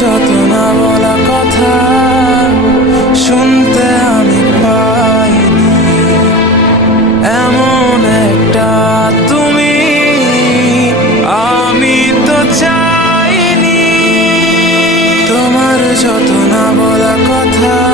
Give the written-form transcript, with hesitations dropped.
যত না বলা কথা শুনতে আমি পাইনি, এমন একটা তুমি আমি তো চাইনি। তোমার যত না বলা কথা